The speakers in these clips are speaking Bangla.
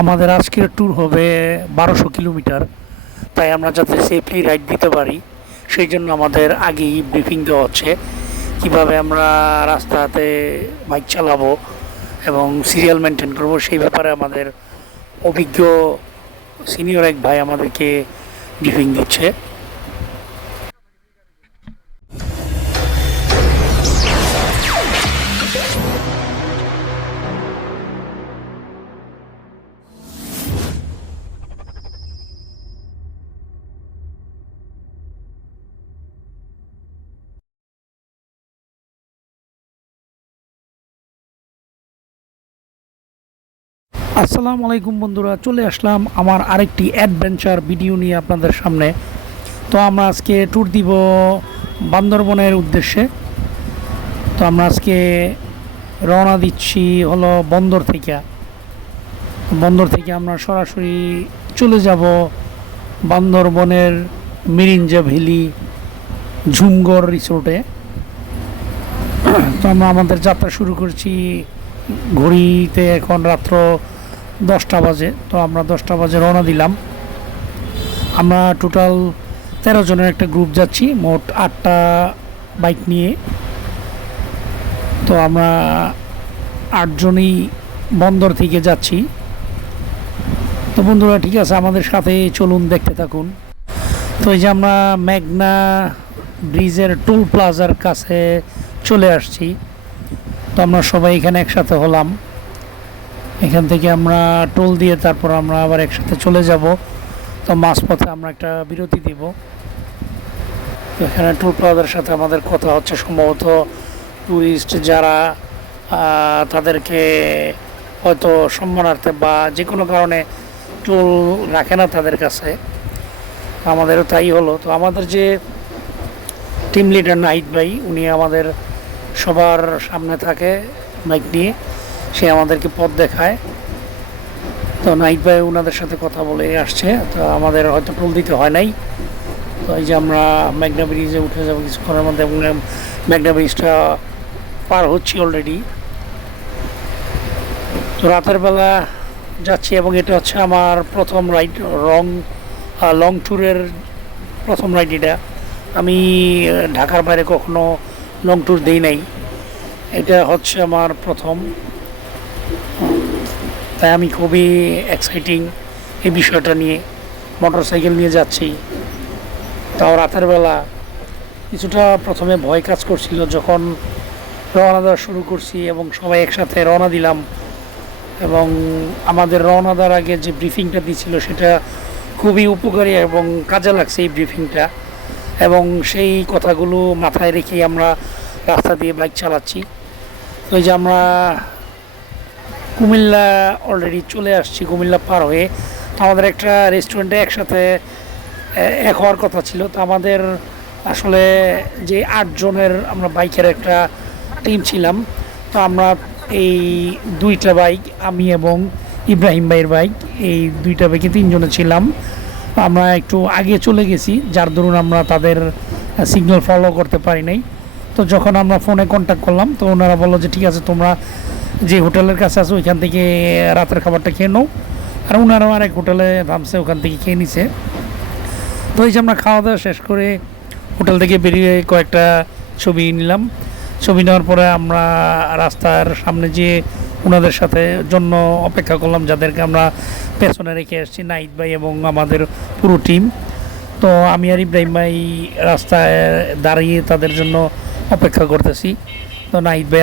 আমাদের আজকের ট্যুর হবে 1200 কিলোমিটার। তাই আমরা যাতে সেফলি রাইড দিতে পারি সেই জন্য আমাদের আগেই ব্রিফিং দেওয়া হচ্ছে কিভাবে আমরা রাস্তাতে বাইক চালাবো এবং সিরিয়াল মেনটেন করবো। সেই ব্যাপারে আমাদের অভিজ্ঞ সিনিয়র এক ভাই আমাদেরকে ব্রিফিং দিচ্ছে। আসসালামু আলাইকুম বন্ধুরা, চলে আসলাম আমার আরেকটি অ্যাডভেঞ্চার ভিডিও নিয়ে আপনাদের সামনে। তো আমরা আজকে ট্যুর দিব বান্দরবনের উদ্দেশ্যে। তো আমরা আজকে রওনা দিচ্ছি হলো বন্দর থেকে আমরা সরাসরি চলে যাব বান্দরবনের মিরিঞ্জা ভ্যালি ঝুমঘর রিসোর্টে। তো আমরা আমাদের যাত্রা শুরু করছি। ঘড়িতে এখন রাত্র 10টা বাজে। তো আমরা 10টা বাজে রওনা দিলাম। আমরা টোটাল 13 জনের একটা গ্রুপ যাচ্ছি, মোট 8টা বাইক নিয়ে। তো আমরা 8 জনই বন্দর থেকে যাচ্ছি। তো বন্ধুরা ঠিক আছে, আমাদের সাথে চলুন, দেখতে থাকুন। তো এই যে আমরা মেঘনা ব্রিজের টোল প্লাজার কাছে চলে আসছি। তো আমরা সবাই এখানে একসাথে হলাম। এখান থেকে আমরা টোল দিয়ে তারপর আমরা আবার একসাথে চলে যাব। তো মাঝপথে আমরা একটা বিরতি দিব। তো এখানে টোল প্লাজার সাথে আমাদের কথা হচ্ছে, সম্ভবত ট্যুরিস্ট যারা তাদেরকে হয়তো সম্মানার্থে বা যে কোনো কারণে টোল রাখে না তাদের কাছে। আমাদেরও তাই হলো। তো আমাদের যে টিম লিডার নাহিদ ভাই, উনি আমাদের সবার সামনে থাকে বাইক নিয়ে, সে আমাদেরকে পথ দেখায়। তো নাহিদ ভাই ওনাদের সাথে কথা বলে আসছে। তো আমাদের হয়তো টোল দিতে হয় নাই। তো এই যে আমরা মেঘনা ব্রিজে উঠে যাবো কিছুক্ষণের মধ্যে, এবং মেঘনা ব্রিজটা পার হচ্ছি অলরেডি। তো রাতের বেলা যাচ্ছি এবং এটা হচ্ছে আমার প্রথম রাইড, লং ট্যুরের প্রথম রাইড এটা। আমি ঢাকার বাইরে কখনো লং ট্যুর দিই নাই, এটা হচ্ছে আমার প্রথম। তাই আমি খুবই এক্সাইটিং এই বিষয়টা নিয়ে। মোটর সাইকেল নিয়ে যাচ্ছি, তাও রাতের বেলা। কিছুটা প্রথমে ভয় কাজ করছিল যখন রওনা দেওয়া শুরু করছি এবং সবাই একসাথে রওনা দিলাম। এবং আমাদের রওনা দেওয়ার আগে যে ব্রিফিংটা দিয়েছিল সেটা খুবই উপকারী এবং কাজে লাগছে এই ব্রিফিংটা। এবং সেই কথাগুলো মাথায় রেখেই আমরা রাস্তা দিয়ে বাইক চালাচ্ছি। তো এই যে আমরা কুমিল্লা অলরেডি চলে আসছি, কুমিল্লা পার হয়ে। তো আমাদের একটা রেস্টুরেন্টে একসাথে এক হওয়ার কথা ছিল। তো আমাদের আসলে যে 8 জনের আমরা বাইকের একটা টিম ছিলাম। তো আমরা এই 2টা বাইক, আমি এবং ইব্রাহিম ভাইয়ের বাইক, এই 2টা বাইকে 3 জনে ছিলাম। আমরা একটু আগে চলে গেছি, যার দরুন আমরা তাদের সিগন্যাল ফলো করতে পারি নাই। তো যখন আমরা ফোনে কন্ট্যাক্ট করলাম, তো ওনারা বললো যে ঠিক আছে, তোমরা যে হোটেলের কাছে আছো ওইখান থেকে রাতের খাবারটা খেয়ে নাও। আর ওনারাও আরেক হোটেলে থামছে, ওখান থেকে খেয়ে নিছে। তো এই যে আমরা খাওয়া দাওয়া শেষ করে হোটেল থেকে বেরিয়ে কয়েকটা ছবি নিলাম। ছবি নেওয়ার পরে আমরা রাস্তার সামনে যেয়ে ওনাদের সাথে জন্য অপেক্ষা করলাম, যাদেরকে আমরা পেছনে রেখে আসছি, নাহিদ ভাই এবং আমাদের পুরো টিম। তো আমি আর ইব্রাহিম ভাই রাস্তায় দাঁড়িয়ে তাদের জন্য অপেক্ষা করতেছি। তো নাহিদ ভাই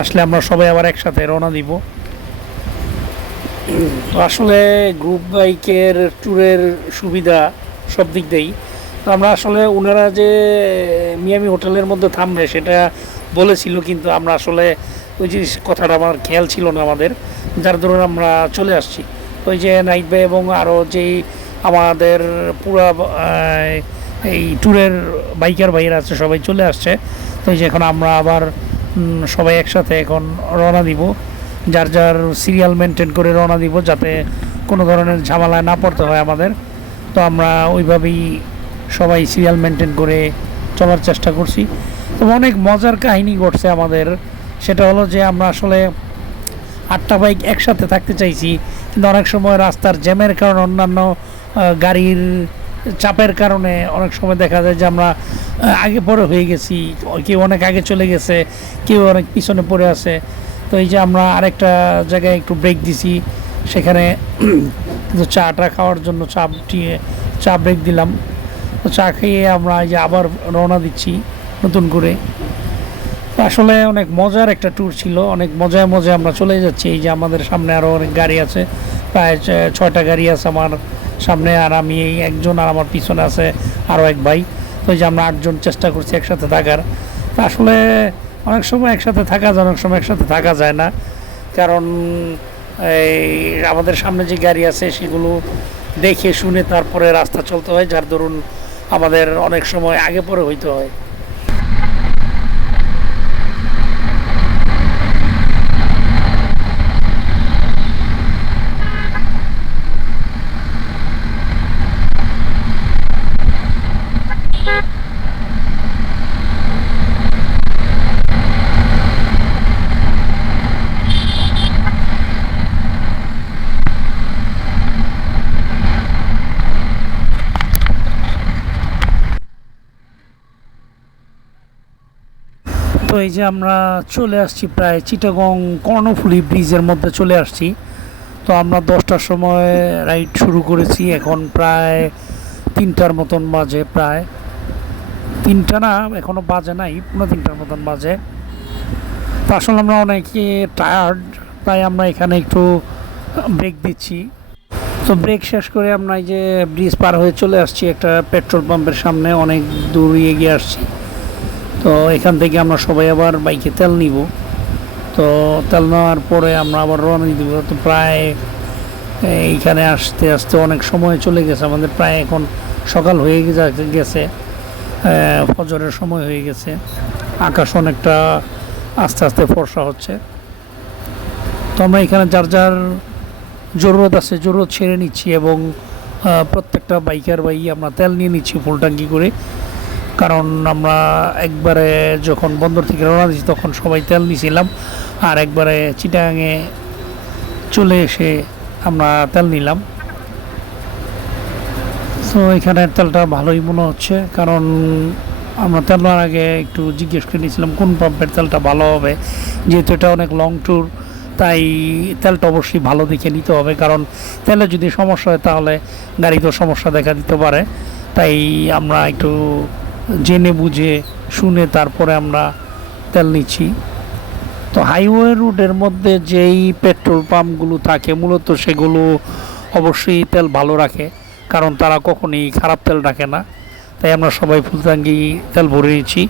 আসলে আমরা সবাই আবার একসাথে রওনা দিব। তো আসলে গ্রুপ বাইকের ট্যুরের সুবিধা সব দিক দিয়েই। তো আমরা আসলে ওনারা যে মিয়ামি হোটেলের মধ্যে থামবে সেটা বলেছিল, কিন্তু আমরা আসলে ওই যে কথাটা আমার খেয়াল ছিল না আমাদের, যার ধরুন আমরা চলে আসছি। ওই যে নাহিদ ভাই এবং আরও যেই আমাদের পুরা এই ট্যুরের বাইকার ভাইয়েরা আছে সবাই চলে আসছে। তো এই যে এখন আমরা আবার সবাই একসাথে এখন রওনা দিব, যার যার সিরিয়াল মেনটেন করে রওনা দিব, যাতে কোনো ধরনের ঝামেলায় না পড়তে হয় আমাদের। তো আমরা ওইভাবেই সবাই সিরিয়াল মেনটেন করে চলার চেষ্টা করছি। তো অনেক মজার কাহিনী ঘটছে আমাদের। সেটা হলো যে আমরা আসলে 8টা বাইক একসাথে থাকতে চাইছি, কিন্তু অনেক সময় রাস্তার জ্যামের কারণে, অন্যান্য গাড়ির চাপের কারণে অনেক সময় দেখা যায় যে আমরা আগে পরে হয়ে গেছি, কেউ অনেক আগে চলে গেছে, কেউ অনেক পিছনে পড়ে আছে। তো এই যে আমরা আরেকটা জায়গায় একটু ব্রেক দিছি, সেখানে কিন্তু চাটা খাওয়ার জন্য চা ব্রেক দিলাম। তো চা খেয়ে আমরা এই যে আবার রওনা দিচ্ছি নতুন করে। আসলে অনেক মজার একটা ট্যুর ছিল, অনেক মজায় মজায় আমরা চলে যাচ্ছি। এই যে আমাদের সামনে আরও অনেক গাড়ি আছে, প্রায় 6টা গাড়ি আছে আমার সামনে, আর আমি একজন, আর আমার পিছনে আছে আরও এক ভাই। তো এই যে আমরা 8জন চেষ্টা করছি একসাথে থাকার। তো আসলে অনেক সময় একসাথে থাকা যায়, অনেক সময় একসাথে থাকা যায় না, কারণ এই আমাদের সামনে যে গাড়ি আছে সেগুলো দেখে শুনে তারপরে রাস্তা চলতে হয়, যার দরুন আমাদের অনেক সময় আগে পরে হইতে হয়। তো এই যে আমরা চলে আসছি প্রায় চিটাগং কর্ণফুলী ব্রিজের মধ্যে চলে আসছি। তো আমরা 10টার সময় রাইড শুরু করেছি, এখন প্রায় 3টার মতন বাজে, প্রায় 3টা না, এখনও বাজে নাই, 3:45 মতন বাজে। তো আসলে আমরা অনেকে টায়ার্ড, তাই আমরা এখানে একটু ব্রেক দিচ্ছি। তো ব্রেক শেষ করে আমরা এই যে ব্রিজ পার হয়ে চলে আসছি একটা পেট্রোল পাম্পের সামনে, অনেক দূর এগিয়ে আসছি। তো এখান থেকে আমরা সবাই আবার বাইকে তেল নিব। তো তেল নেওয়ার পরে আমরা আবার রওনা দিব। তো প্রায় এইখানে আসতে আসতে অনেক সময় চলে গেছে আমাদের, প্রায় এখন সকাল হয়ে গেছে, ফজরের সময় হয়ে গেছে, আকাশ অনেকটা আস্তে আস্তে ফর্সা হচ্ছে। তো আমরা এখানে যার যার জরুরত আছে জরুরত ছেড়ে নিচ্ছি, এবং প্রত্যেকটা বাইকার ভাই আমরা তেল নিয়ে নিচ্ছি ফুল ট্যাঙ্কি করে, কারণ আমরা একবারে যখন বন্দর থেকে রওনা দিচ্ছি তখন সবাই তেল নিয়েছিলাম, আর একবারে চিটাগাঙে চলে এসে আমরা তেল নিলাম। তো এখানের তেলটা ভালোই মনে হচ্ছে, কারণ আমরা তেল নেওয়ার আগে একটু জিজ্ঞেস করে নিয়েছিলাম কোন পাম্পের তেলটা ভালো হবে, যেহেতু এটা অনেক লং ট্যুর, তাই তেলটা অবশ্যই ভালো দেখে নিতে হবে, কারণ তেলে যদি সমস্যা হয় তাহলে গাড়িতেও সমস্যা দেখা দিতে পারে। তাই আমরা একটু জেনে বুঝে শুনে তারপরে আমরা তেল নিচ্ছি। তো হাইওয়ে রুটের মধ্যে যেই পেট্রোল পাম্পগুলো থাকে মূলত সেগুলো অবশ্যই তেল ভালো রাখে, কারণ তারা কখনই খারাপ তেল রাখে না। তাই আমরা সবাই ফুল ট্যাঙ্কি তেল ভরে নিচ্ছি।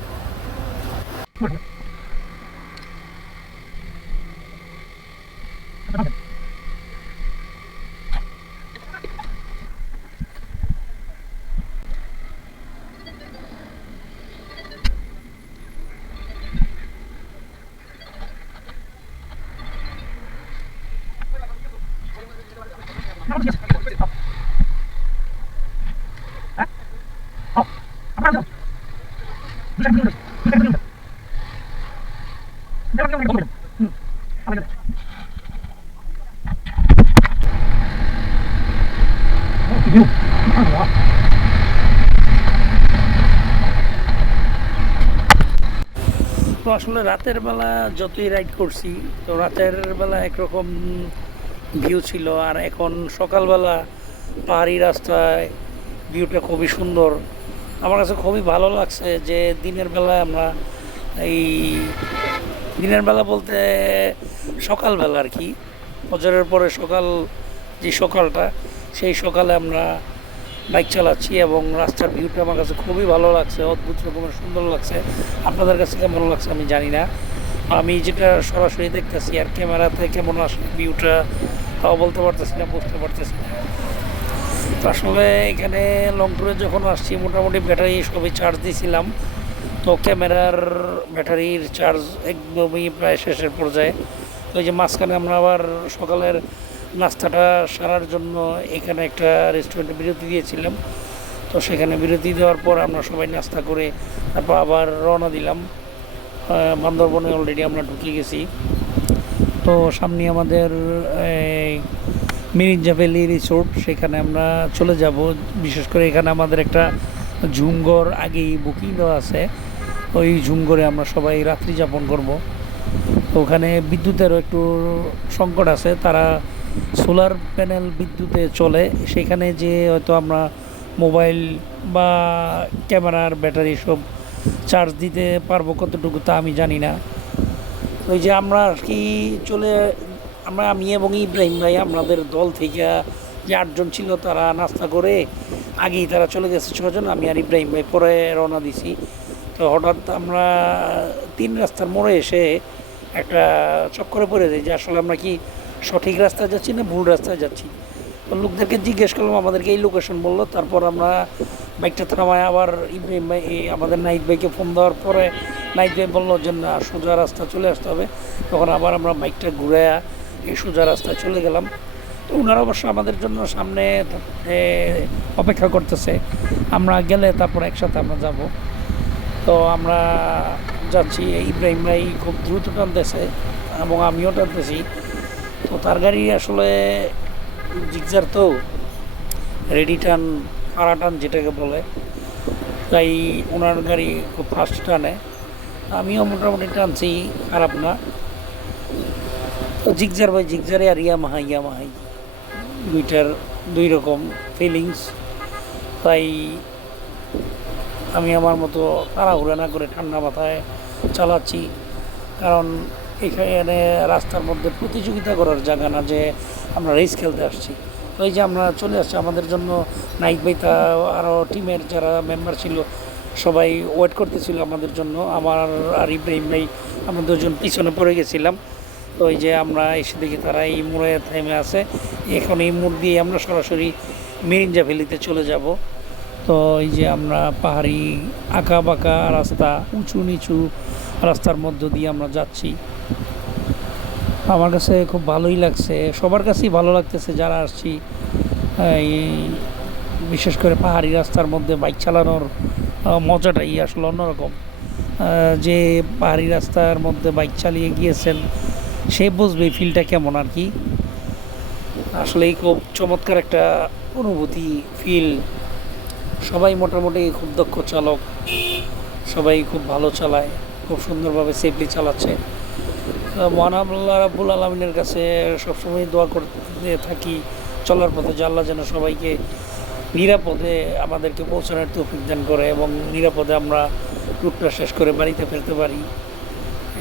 তো আসলে রাতের বেলা যতই রাইড করছি, তো রাতের বেলা একরকম ভিউ ছিল, আর এখন সকালবেলা পাহাড়ি রাস্তায় ভিউটা খুবই সুন্দর। আমার কাছে খুবই ভালো লাগছে যে দিনের বেলায় আমরা এই দিনের বেলা বলতে সকালবেলা আর কি, ফজরের পরে সকাল, যে সকালটা, সেই সকালে আমরা বাইক চালাচ্ছি, এবং রাস্তার ভিউটা আমার কাছে খুবই ভালো লাগছে, অদ্ভুত রকমের সুন্দর লাগছে। আপনাদের কাছে কেমন লাগছে আমি জানি না, আমি যেটা সরাসরি দেখতেছি আর ক্যামেরাতে কেমন আসলে ভিউটা তাও বলতে পারতেছি না, বুঝতে পারতেছি না। তো আসলে এখানে লং ট্যুরে যখন আসছি মোটামুটি ব্যাটারি সবই চার্জ দিয়েছিলাম, তো ক্যামেরার ব্যাটারির চার্জ একদমই প্রায় শেষের পর্যায়ে। তো এই যে মাঝখানে আমরা আবার সকালের নাস্তাটা সারার জন্য এখানে একটা রেস্টুরেন্টে বিরতি দিয়েছিলাম। তো সেখানে বিরতি দেওয়ার পর আমরা সবাই নাস্তা করে তারপর আবার রওনা দিলাম। বান্দরবনে অলরেডি আমরা ঢুকে গেছি। তো সামনে আমাদের মিরিঞ্জা ভ্যালি রিসোর্ট, সেখানে আমরা চলে যাব। বিশেষ করে এখানে আমাদের একটা ঝুমঘর আগেই বুকিং দেওয়া আছে, ওই ঝুমঘরে আমরা সবাই রাত্রি যাপন করব। তো ওখানে বিদ্যুতেরও একটু সংকট আছে, তারা সোলার প্যানেল বিদ্যুতে চলে, সেখানে যে হয়তো আমরা মোবাইল বা ক্যামেরার ব্যাটারি সব চার্জ দিতে পারবো কতটুকু তা আমি জানি না। ওই যে আমরা আর কি আমি এবং ইব্রাহিম ভাই আমাদের দল থেকে যে 8 জন ছিল তারা নাস্তা করে আগেই তারা চলে গেছে 6 জন, আমি আর ইব্রাহিম ভাই পরে রওনা দিছি। তো হঠাৎ আমরা 3 রাস্তার মোড়ে এসে একটা চক্করে পড়ে যাই যে আসলে আমরা কি সঠিক রাস্তায় যাচ্ছি না ভুল রাস্তায় যাচ্ছি। তো লোকদেরকে জিজ্ঞেস করলাম, আমাদেরকে এই লোকেশন বললো। তারপর আমরা বাইকটা থামায় আবার ইব্রাহিম ভাই আমাদের নাহিদ ভাইকে ফোন দেওয়ার পরে নাহিদ ভাই বললো যে না, সোজা রাস্তা চলে আসতে হবে। তখন আবার আমরা বাইকটা ঘুরে এই সোজা রাস্তায় চলে গেলাম। তো ওনারা অবশ্য আমাদের জন্য সামনে অপেক্ষা করতেছে, আমরা গেলে তারপর একসাথে আমরা যাব। তো আমরা যাচ্ছি, ইব্রাহিম ভাই খুব দ্রুত টানতেছে এবং আমিও টানতেছি। তো তার গাড়ি আসলে জিগজার, তো রেডি টান আড়া টান যেটাকে বলে, তাই ওনার গাড়ি খুব ফাস্ট টানে, আমিও মোটামুটি টানছি, খারাপ না। তো জিগজার ভাই জিগজারে আর ইয়ামাহাই দুইটার দুই রকম ফিলিংস, তাই আমি আমার মতো তাড়াহুড়া না করে ঠান্ডা মাথায় চালাচ্ছি। কারণ এখানে রাস্তার মধ্যে প্রতিযোগিতা করার জায়গা না যে আমরা রেস খেলতে আসছি। তো এই যে আমরা চলে আসছি, আমাদের জন্য নাইট ভাই তা আরও টিমের যারা মেম্বার ছিল সবাই ওয়েট করতেছিল আমাদের জন্য। আমার আর ইব্রাহিম ভাই আমরা দুজন পিছনে পড়ে গেছিলাম। তো এই যে আমরা এসে দেখি তারা এই মোড়ে থেমে আছে, এখন এই মোড় দিয়ে আমরা সরাসরি মিরিঞ্জা ভ্যালিতে চলে যাব। তো এই যে আমরা পাহাড়ি আঁকা বাঁকা রাস্তা, উঁচু নিচু রাস্তার মধ্য দিয়ে আমরা যাচ্ছি। আমার কাছে খুব ভালোই লাগছে, সবার কাছেই ভালো লাগতেছে যারা আসছি। এই বিশেষ করে পাহাড়ি রাস্তার মধ্যে বাইক চালানোর মজাটাই আসলে অন্যরকম। যে পাহাড়ি রাস্তার মধ্যে বাইক চালিয়ে গিয়েছেন সে বুঝবে ফিলটা কেমন আর কি। আসলেই খুব চমৎকার একটা অনুভূতি, ফিল। সবাই মোটামুটি খুব দক্ষ চালক, সবাই খুব ভালো চালায়, খুব সুন্দরভাবে সেফলি চালাচ্ছে। মহান আল্লাহ রাব্বুল আলামিনের কাছে সবসময় দোয়া করতে থাকি চলার পথে যে আল্লাহ যেন সবাইকে নিরাপদে আমাদেরকে পৌঁছানোর তৌফিক দান করে এবং নিরাপদে আমরা ট্যুরটা শেষ করে বাড়িতে ফিরতে পারি।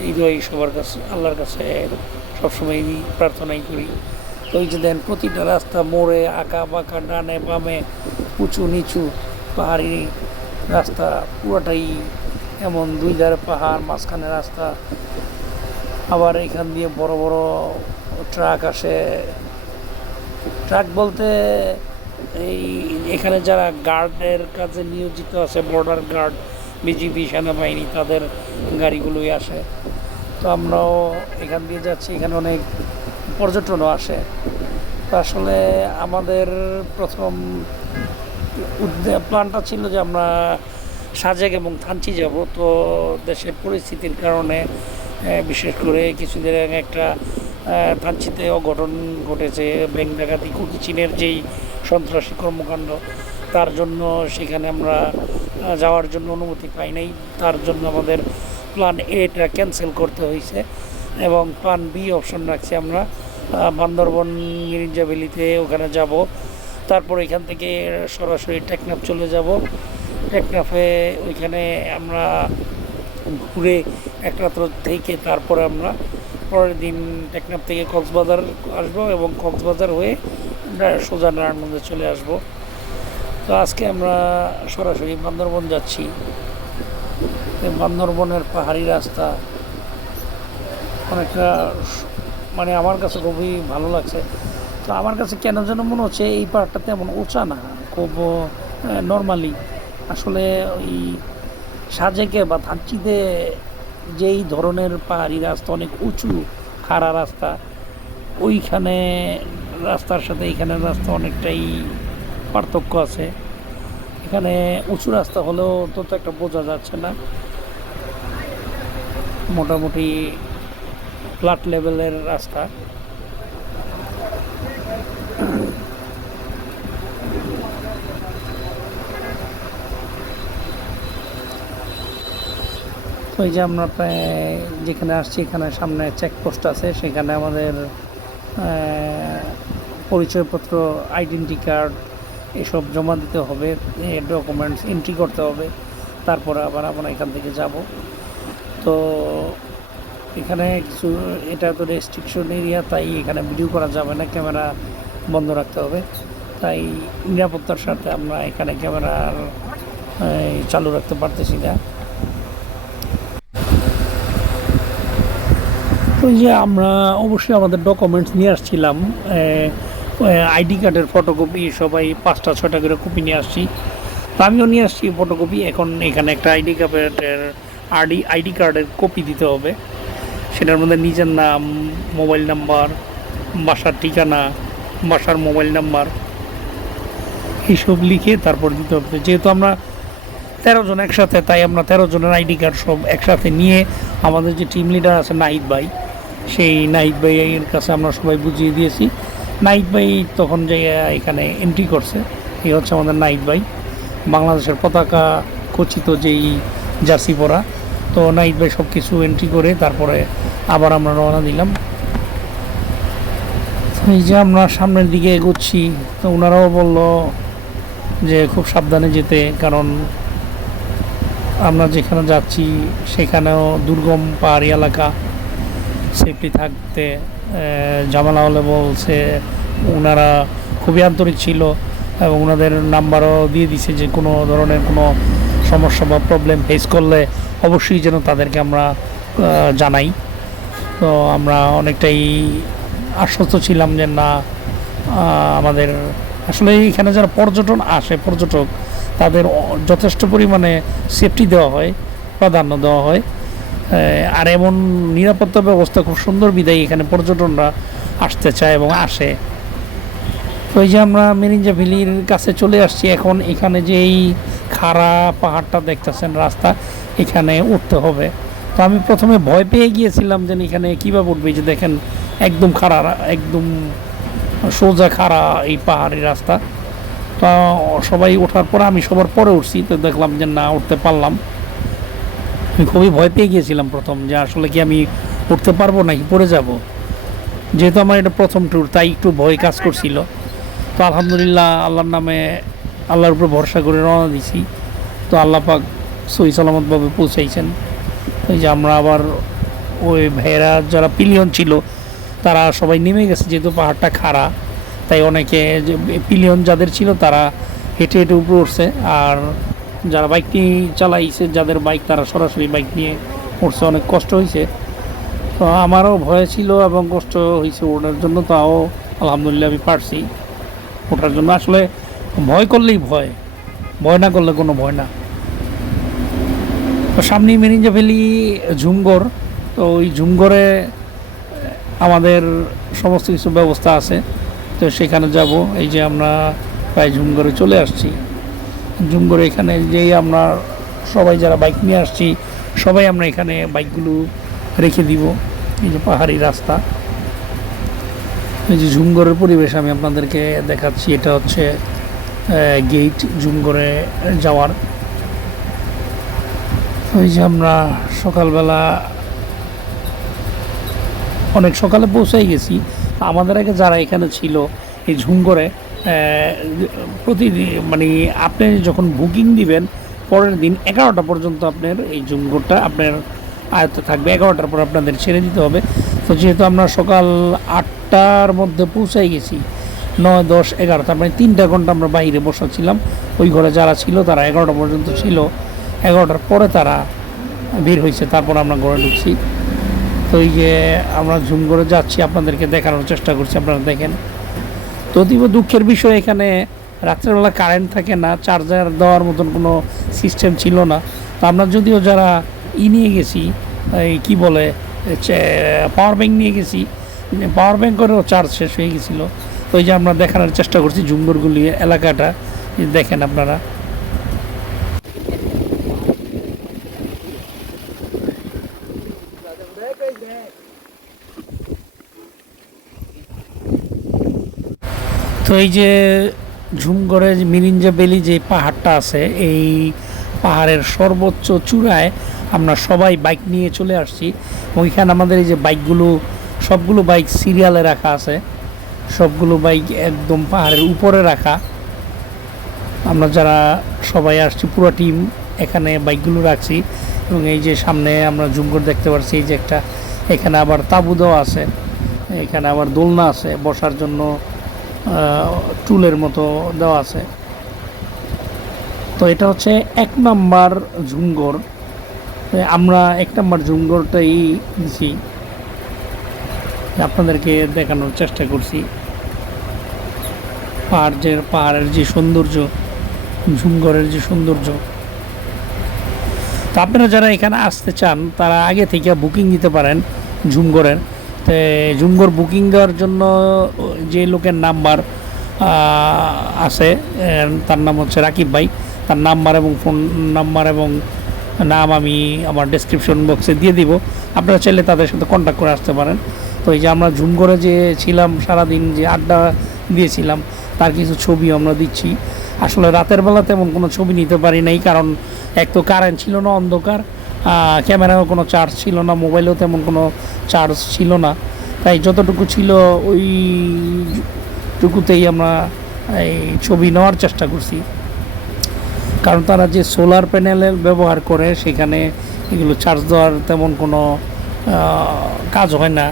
এই দোয়াই সবার কাছে, আল্লাহর কাছে সবসময় প্রার্থনাই করি। তো এই যে দেন প্রতিটা রাস্তা মোড়ে আঁকা বাঁকা, ডানে বামে, উঁচু নিচু পাহাড়ি রাস্তা, পুরোটাই এমন, দুই ধারে পাহাড়, মাঝখানে রাস্তা। আবার এখান দিয়ে বড় বড় ট্রাক আসে। ট্রাক বলতে এই এখানে যারা গার্ডের কাজে নিয়োজিত আছে, বর্ডার গার্ড, বিজিবি, সেনাবাহিনী, তাদের গাড়িগুলোই আসে। তো আমরাও এখান দিয়ে যাচ্ছি, এখানে অনেক পর্যটনও আসে। তো আসলে আমাদের প্রথম প্ল্যানটা ছিল যে আমরা সাজেক এবং থানচি যাব। তো দেশের পরিস্থিতির কারণে বিশেষ করে কিছুদিন আগে একটা থানচিতে অঘটন ঘটেছে, ব্যাংক ডাকাতি, কুকি চীনের যেই সন্ত্রাসী কর্মকাণ্ড, তার জন্য সেখানে আমরা যাওয়ার জন্য অনুমতি পাই নাই। তার জন্য আমাদের প্ল্যান এটা ক্যান্সেল করতে হয়েছে এবং প্ল্যান বি অপশন রাখছি আমরা বান্দরবন মিরিঞ্জা ভ্যালিতে, ওখানে যাব। তারপর এখান থেকে সরাসরি টেকনাফ চলে যাব। টেকনাফে ওইখানে আমরা ঘুরে এক রাত্র থেকে তারপরে আমরা পরের দিন টেকনাফ থেকে কক্সবাজার আসবো এবং কক্সবাজার হয়ে সোজা নারায়ণগঞ্জে চলে আসব। তো আজকে আমরা সরাসরি বান্দরবন যাচ্ছি। বান্দরবনের পাহাড়ি রাস্তা অনেকটা মানে আমার কাছে খুবই ভালো লাগছে। তো আমার কাছে কেন যেন মনে হচ্ছে এই পাহাড়টা তেমন উঁচা না, খুব নর্মালি। আসলে ওই সাজেকে বা থানচিতে যেই ধরনের পাহাড়ি রাস্তা অনেক উঁচু খাড়া রাস্তা, ওইখানে রাস্তার সাথে এইখানের রাস্তা অনেকটাই পার্থক্য আছে। এখানে উঁচু রাস্তা হলেও তো একটা বোঝা যাচ্ছে না, মোটামুটি ফ্ল্যাট লেভেলের রাস্তা। ওই যে আমরা প্রায় যেখানে আসছি এখানে সামনে চেকপোস্ট আছে, সেখানে আমাদের পরিচয়পত্র, আইডেন্টি কার্ড এসব জমা দিতে হবে, ডকুমেন্টস এন্ট্রি করতে হবে, তারপরে আবার আমরা এখান থেকে যাব। তো এখানে কিছু, এটা তো রেস্ট্রিকশন এরিয়া, তাই এখানে ভিডিও করা যাবে না, ক্যামেরা বন্ধ রাখতে হবে। তাই নিরাপত্তার সাথে আমরা এখানে ক্যামেরা চালু রাখতে পারতেছি না। ওই যে আমরা অবশ্যই আমাদের ডকুমেন্টস নিয়ে আসছিলাম, আইডি কার্ডের ফটোকপি, সবাই 5টা-6টা করে কপি নিয়ে আসছি। তো আমিও নিয়ে আসছি ফটোকপি। এখন এখানে একটা আইডি কার্ডের কপি দিতে হবে, সেটার মধ্যে নিজের নাম, মোবাইল নাম্বার, বাসার ঠিকানা, বাসার মোবাইল নাম্বার এইসব লিখে তারপর দিতে হবে। যেহেতু আমরা 13 জন একসাথে, তাই আমরা 13 জনের আইডি কার্ড সব একসাথে নিয়ে আমাদের যে টিম লিডার আছে নাহিদ ভাই, সেই নাহিদ ভাইয়ের কাছে আমরা সবাই বুঝিয়ে দিয়েছি। নাহিদ ভাই তখন যে এখানে এন্ট্রি করছে, এই হচ্ছে আমাদের নাহিদ ভাই, বাংলাদেশের পতাকা খচিত যেই জার্সি পরা। তো নাহিদ ভাই সব কিছু এন্ট্রি করে তারপরে আবার আমরা রওনা দিলাম। এই যে আমরা সামনের দিকে এগোচ্ছি, তো ওনারাও বলল যে খুব সাবধানে যেতে, কারণ আমরা যেখানে যাচ্ছি সেখানেও দুর্গম পাহাড়ি এলাকা, সেফটি থাকতে ঝামেলা হলে বলছে। ওনারা খুবই আন্তরিক ছিল এবং ওনাদের নাম্বারও দিয়ে দিছে যে কোনো ধরনের কোনো সমস্যা বা প্রবলেম ফেস করলে অবশ্যই যেন তাদেরকে আমরা জানাই। তো আমরা অনেকটাই আশ্বস্ত ছিলাম যে না, আমাদের আসলে এখানে যারা পর্যটক তাদের যথেষ্ট পরিমাণে সেফটি দেওয়া হয়, প্রাধান্য দেওয়া হয়। আর এমন নিরাপত্তা ব্যবস্থা খুব সুন্দর বিদায় এখানে পর্যটনরা আসতে চায় এবং আসে। তো এই যে আমরা মেরিঞ্জা ভ্যালির কাছে চলে আসছি। এখন এখানে যে এই খাড়া পাহাড়টা দেখতেছেন রাস্তা, এখানে উঠতে হবে। তো আমি প্রথমে ভয় পেয়ে গিয়েছিলাম যে এখানে কীভাবে উঠবে। যে দেখেন একদম খাড়া, একদম সোজা খাড়া এই পাহাড়ি রাস্তা। তো সবাই ওঠার পরে আমি সবার পরে উঠছি, তো দেখলাম যে না, উঠতে পারলাম। আমি খুবই ভয় পেয়ে গিয়েছিলাম প্রথম, যে আসলে কি আমি উঠতে পারবো নাকি পড়ে যাব। যেহেতু আমার এটা প্রথম ট্যুর, তাই একটু ভয় কাজ করছিল। তো আলহামদুলিল্লাহ, আল্লাহর নামে, আল্লাহর উপর ভরসা করে রওনা দিছি। তো আল্লাহ পাক সহি সালামতভাবে পৌঁছাইছেন। ওই যে আমরা আবার ওই ভাইয়েরা যারা পিলিয়ন ছিল তারা সবাই নেমে গেছে, যেহেতু পাহাড়টা খাড়া, তাই অনেকে যে পিলিয়ন যাদের ছিল তারা হেঁটে হেঁটে উপরে উঠছে। আর যারা বাইক নিয়ে চালাইছে, যাদের বাইক, তারা সরাসরি বাইক নিয়ে উঠছে। অনেক কষ্ট হয়েছে, তো আমারও ভয় ছিল এবং কষ্ট হয়েছে ওঠার জন্য। তাও আলহামদুলিল্লাহ আমি পারছি ওঠার জন্য। আসলে ভয় করলেই ভয়, ভয় না করলে কোনো ভয় না। তো সামনেই মেরিঞ্জা ভ্যালি, ঝুমঘর। তো ওই ঝুমঘরে আমাদের সমস্ত কিছু ব্যবস্থা আছে, তো সেখানে যাব। এই যে আমরা প্রায় ঝুমঘরে চলে আসছি। ঝুমঘরে এখানে যেই আমরা সবাই যারা বাইক নিয়ে আসছি, সবাই আমরা এখানে বাইকগুলো রেখে দিব। এই যে পাহাড়ি রাস্তা, এই যে ঝুমঘরের পরিবেশ আমি আপনাদেরকে দেখাচ্ছি। এটা হচ্ছে গেট ঝুমঘরে যাওয়ার। ওই যে আমরা সকালবেলা, অনেক সকালে পৌঁছাই গেছি। আমাদের আগে যারা এখানে ছিল এই ঝুমঘরে, প্রতিদিন মানে আপনি যখন বুকিং দিবেন, পরের দিন 11টা পর্যন্ত আপনার এই ঝুমঘরটা আপনার আয়ত্তে থাকবে। 11টার পর আপনাদের ছেড়ে দিতে হবে। তো যেহেতু আমরা সকাল 8টার মধ্যে পৌঁছাই গেছি, 9, 10, 11, তার মানে 3টা ঘন্টা আমরা বাইরে বসাচ্ছিলাম। ওই ঘরে যারা ছিল তারা 11টা পর্যন্ত ছিল, 11টার পরে তারা বের হয়েছে, তারপর আমরা ঘরে ঢুকছি। তো এই যে আমরা ঝুমঘরে যাচ্ছি, আপনাদেরকে দেখানোর চেষ্টা করছি, আপনারা দেখেন। তো অতীব দুঃখের বিষয়, এখানে রাত্রেবেলা কারেন্ট থাকে না, চার্জার দেওয়ার মতন কোনো সিস্টেম ছিল না। তো আমরা যদিও যারা নিয়ে গেছি, এই কী বলে, পাওয়ার ব্যাঙ্ক নিয়ে গেছি, পাওয়ার ব্যাঙ্কেরও চার্জ শেষ হয়ে গেছিলো। তো এই যে আমরা দেখানোর চেষ্টা করছি ঝুমঘরগুলি, এলাকাটা দেখেন আপনারা। তো এই যে ঝুমঘরের মিরিঞ্জা ভ্যালি যে পাহাড়টা আছে, এই পাহাড়ের সর্বোচ্চ চূড়ায় আমরা সবাই বাইক নিয়ে চলে আসছি। ওইখানে আমাদের এই যে বাইকগুলো, সবগুলো বাইক সিরিয়ালে রাখা আছে, সবগুলো বাইক একদম পাহাড়ের উপরে রাখা। আমরা যারা সবাই আসছি পুরো টিম এখানে বাইকগুলো রাখছি। এবং এই যে সামনে আমরা ঝুমঘর দেখতে পাচ্ছি, এই যে একটা, এখানে আবার তাঁবু দেওয়া আছে, এখানে আবার দোলনা আছে, বসার জন্য টুলের মতো দেওয়া আছে। তো এটা হচ্ছে 1 নম্বর ঝুমঘর। আমরা 1 নম্বর ঝুমঘরটাই দিছি, আপনাদেরকে দেখানোর চেষ্টা করছি। পাহাড়ের যে সৌন্দর্য, ঝুমঘরের যে সৌন্দর্য। তো আপনারা যারা এখানে আসতে চান তারা আগে থেকে বুকিং দিতে পারেন ঝুমঘরের। তো ঝুমঘর বুকিং দেওয়ার জন্য যে লোকের নাম্বার আছে, তার নাম হচ্ছে রাকিব ভাই। তার নাম্বার এবং ফোন নাম্বার এবং নাম আমি আমার ডেসক্রিপশন বক্সে দিয়ে দিব, আপনারা চাইলে তাদের সাথে কন্ট্যাক্ট করে আসতে পারেন। তো এই যে আমরা ঝুমঘরে যে ছিলাম সারাদিন, যে আড্ডা দিয়েছিলাম, তার কিছু ছবিও আমরা দিচ্ছি। আসলে রাতের বেলা তেমন কোনো ছবি নিতে পারি নাই, কারণ এক তো কারেন্ট ছিল না, অন্ধকার, ক্যামেরাও কোনো চার্জ ছিল না, মোবাইলেও তেমন কোনো চার্জ ছিল না। তাই যতটুকু ছিল ওইটুকুতেই আমরা এই ছবি নেওয়ার চেষ্টা করছি। কারণ তারা যে সোলার প্যানেলের ব্যবহার করে, সেখানে এগুলো চার্জ দেওয়ার তেমন কোনো কাজ হয় না।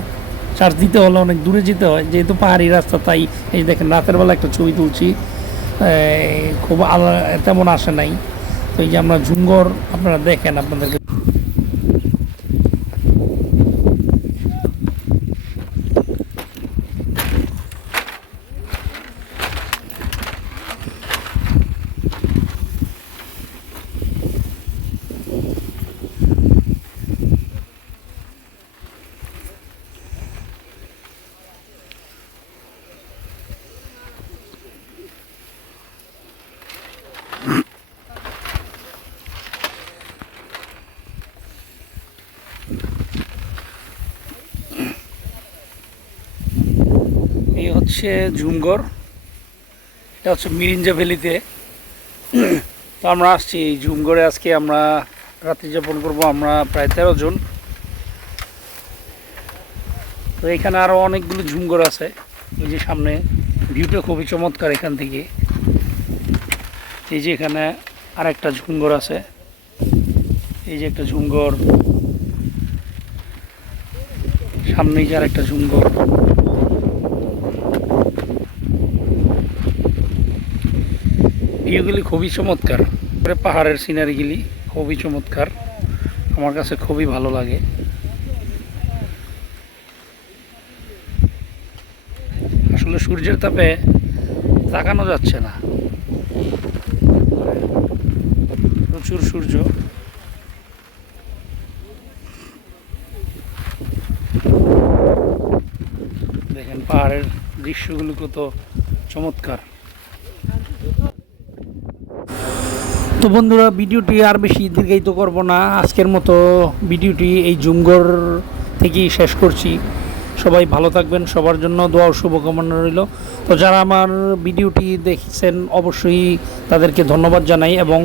চার্জ দিতে হলে অনেক দূরে যেতে হয়, যেহেতু পাহাড়ি রাস্তা। তাই এই দেখেন রাতের বেলা একটা ছবি তুলছি, খুব তেমন আসে নাই। তো এই যে আমরা ঝুমঘর আপনারা দেখেন, আপনাদেরকে এই হচ্ছে ঝুমঘর, এটা হচ্ছে মিরিঞ্জা ভ্যালিতে। তো আমরা আসছি এই ঝুমঘরে, আজকে আমরা রাত্রি যাপন করবো, আমরা প্রায় 13 জন। তো এখানে আরও অনেকগুলো ঝুমঘর আছে। এই যে সামনে ভিউটা খুবই চমৎকার এখান থেকে। এই যে এখানে আর একটা ঝুমঘর আছে, এই যে একটা ঝুমঘর, সামনে যে আর একটা ঝুমঘর। ভিউগুলি খুবই চমৎকার, পাহাড়ের সিনারিগুলি খুবই চমৎকার, আমার কাছে খুবই ভালো লাগে। আসলে সূর্যের তাপে তাকানো যাচ্ছে না, প্রচুর সূর্য। দেখেন পাহাড়ের দৃশ্যগুলো কত চমৎকার। তো বন্ধুরা, ভিডিওটি আর বেশি দীর্ঘায়িত করব না, আজকের মতো ভিডিওটি এই ঝুমঘর থেকেই শেষ করছি। সবাই ভালো থাকবেন, সবার জন্য দোয়া ও শুভকামনা রইল। তো যারা আমার ভিডিওটি দেখছেন অবশ্যই তাদেরকে ধন্যবাদ জানাই, এবং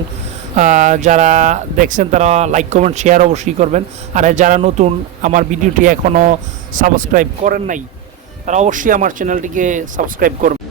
যারা দেখছেন তারা লাইক কমেন্ট শেয়ার অবশ্যই করবেন। আর যারা নতুন আমার ভিডিওটি এখনও সাবস্ক্রাইব করেন নাই, তারা অবশ্যই আমার চ্যানেলটিকে সাবস্ক্রাইব করবেন।